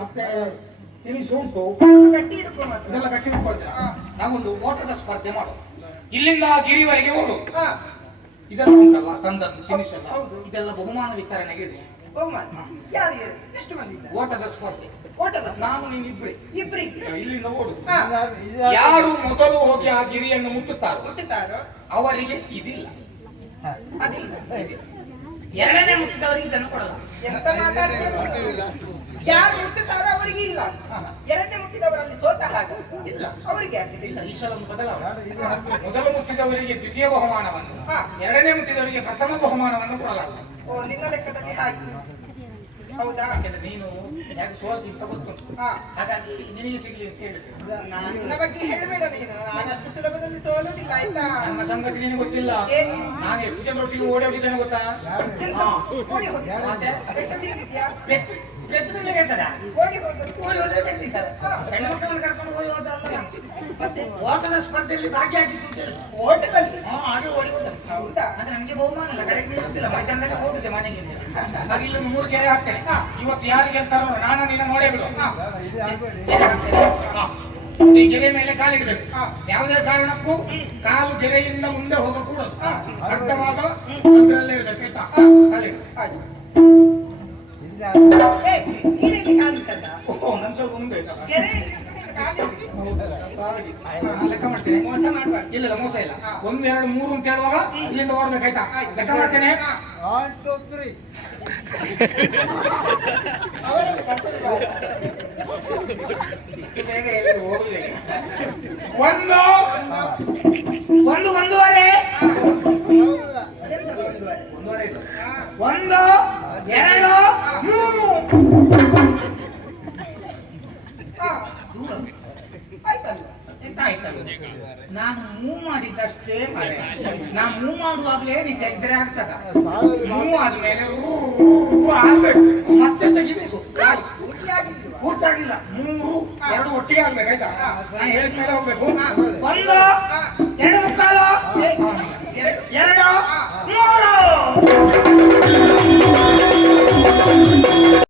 ಮತ್ತೆ ತಿನಿಸು ಉಂಟು, ಇದೆಲ್ಲ ಗಟ್ಟಿ ಇಟ್ಕೊಳ್ತೇವೆ. ನಾವೊಂದು ಓಟದ ಸ್ಪರ್ಧೆ ಮಾಡು. ಇಲ್ಲಿಂದ ಗಿರಿವರೆಗೆ ಓಡು. ಇದೆಲ್ಲ ಉಂಟಲ್ಲ ತಂದದ್ದು ತಿನಿಸೆಲ್ಲ, ಇದೆಲ್ಲ ಬಹುಮಾನ ವಿತರಣೆಗೆ ಇದೆ. ಓಟದ ಸ್ಪರ್ಧೆ. ನಾನು ನೀನು ಇಬ್ಬರಿಗೆ ಇಲ್ಲಿಂದ ಓಡು. ಯಾರು ಮೊದಲು ಹೋಗಿ ಆ ಗಿರಿಯನ್ನು ಮುಟ್ಟುತ್ತಾರೋ ಅವರಿಗೆ ಇದಿಲ್ಲ. ಎರಡನೇ ಮುಟ್ಟಿದವರಿಗೆ ಇದನ್ನು ಕೊಡಲ್ಲ. ಯಾರು ಮುಟ್ಟುತ್ತಾರೋ ಅವರಿಗೆ ಇಲ್ಲ, ಎರಡನೇ ಮುಟ್ಟಿದವರಲ್ಲಿ ಸೋತ ಹಾಗೆ ಇಲ್ಲ ಅವರಿಗೆ ಇಲ್ಲ. ಈ ಸಲ ಮೊದಲು ಮುಟ್ಟಿದವರಿಗೆ ದ್ವಿತೀಯ ಬಹುಮಾನವನ್ನು, ಎರಡನೇ ಮುಟ್ಟಿದವರಿಗೆ ಪ್ರಥಮ ಬಹುಮಾನವನ್ನು ಕೊಡಲಾಗ. ಓ, ನಿನ್ನ ಲೆಕ್ಕದಲ್ಲಿ ಹಾಗೆ ಹೌದಾ? ನೀನು ಯಾಕೆ ಸೋಲ್ತಿಂತ ಗೊತ್ತುಂಟು, ಹಾಗಾಗಿ ನಿನಗೆ ಸಿಗ್ಲಿ ಅಂತ ಹೇಳಿದೆ. ನನ್ನ ಬಗ್ಗೆ ಹೇಳಬೇಡ ನೀನು, ನಾನಷ್ಟು ಸುಲಭದಲ್ಲಿ ಸೋಲುವುದಿಲ್ಲ ಆಯ್ತಾ? ನನ್ನ ಸಂಗತಿ ನಿನಗೆ ಗೊತ್ತಿಲ್ಲ. ನಾನೇ ಕುಜನೊಟ್ಟಿಗೆ ಓಡಿ ಹೋಗಿದ್ದೇನೆ ಗೊತ್ತಾ? ಓಡಿ ಹೋಗಿ ಹೆಣ್ಮಕ್ಕಳನ್ನು ಕರ್ಕೊಂಡು ಹೋಗಿ ಹೋದಲ್ಲ, ಓಟದ ಸ್ಪರ್ಧೆಯಲ್ಲಿ ಭಾಗಿಯಾಗಿದ್ದು. ಓಟದಲ್ಲಿ ಹಾಗೆ ಓಡಿ ಹೋದ. ಹೌದಾ? ಅಂದ್ರೆ ನಮ್ಗೆ ಬಹುಮಾನ ಇಲ್ಲ, ಕಡೆಗೆ ನಿಲ್ಲಿಸ್ತಿಲ್ಲ. ಮೈದಾನದಲ್ಲಿ ಹೋಗಿದೆ ಮನೆಗೆ. ಹಾಗೆ ಇಲ್ಲೊಂದು 3 ಗೆರೆ ಹಾಕ್ತೇನೆ. ಇವತ್ತು ಯಾರು ಗೆಲ್ತಾರೋ ನಾನು ನಿನ್ನ ನೋಡೇ ಬಿಡು. ಈ ಗೆರೆ ಮೇಲೆ ಕಾಲಿಡಬೇಕು. ಯಾವುದೇ ಕಾರಣಕ್ಕೂ ಕಾಲು ಗೆರೆಯಿಂದ ಮುಂದೆ ಹೋಗಕೂಡದು. ಅಡ್ಡವಾಗ ಅದರಲ್ಲೇ ಇರಬೇಕು ಆಯ್ತಾ? ಕಾಲಿಡು. ನೀನೆಲ್ಲಿ ಕಾಲಿಟ್ಟದ್ದ? ನನ್ ಸ್ವಲ್ಪ ಮುಂದೆ ಆಯ್ತಲ್ಲ. ಲೆಕ್ಕ ಮಾಡ್ತೇನೆ. ಮೋಸ ಮಾಡ್ಬಾರ್ದು. ಇಲ್ಲ ಮೋಸ ಇಲ್ಲ. 1 2 3 ಅಂತ ಹೇಳುವಾಗ ಇಲ್ಲಿಂದ ಓಡ್ಬೇಕಾಯ್ತಾ? ಲೆಕ್ಕ ಮಾಡ್ತೇನೆ. 1 2 3 ಅವರಲ್ಲಿ ಕಟ್ಟುತ್ತಾರೆ. ಒಂದು ಒಂದೂವರೆ, 1 2 3 ನಾನು ಮೂವ್ ಮಾಡಿದ್ದಷ್ಟೇ ಮಾರೆ. ನಾನು ಮೂವ್ ಮಾಡುವಾಗಲೇ ನಿಜ ಇದ್ರೆ ಆಗ್ತದ. ಮೂವ್ ಆದ್ಮೇಲೆ ಮತ್ತೆ ತೆಗಿಬೇಕು. ಪೂರ್ತಿಯಾಗಿಲ್ವಾ? ಪೂರ್ತಿಯಾಗಿಲ್ಲ. 3 2 ಒಟ್ಟಿಗೆ ಆಗ್ಬೇಕು ಆಯ್ತಾ? ನಾನು ಹೇಳಿದ್ಮೇಲೆ ಹೋಗ್ಬೇಕು.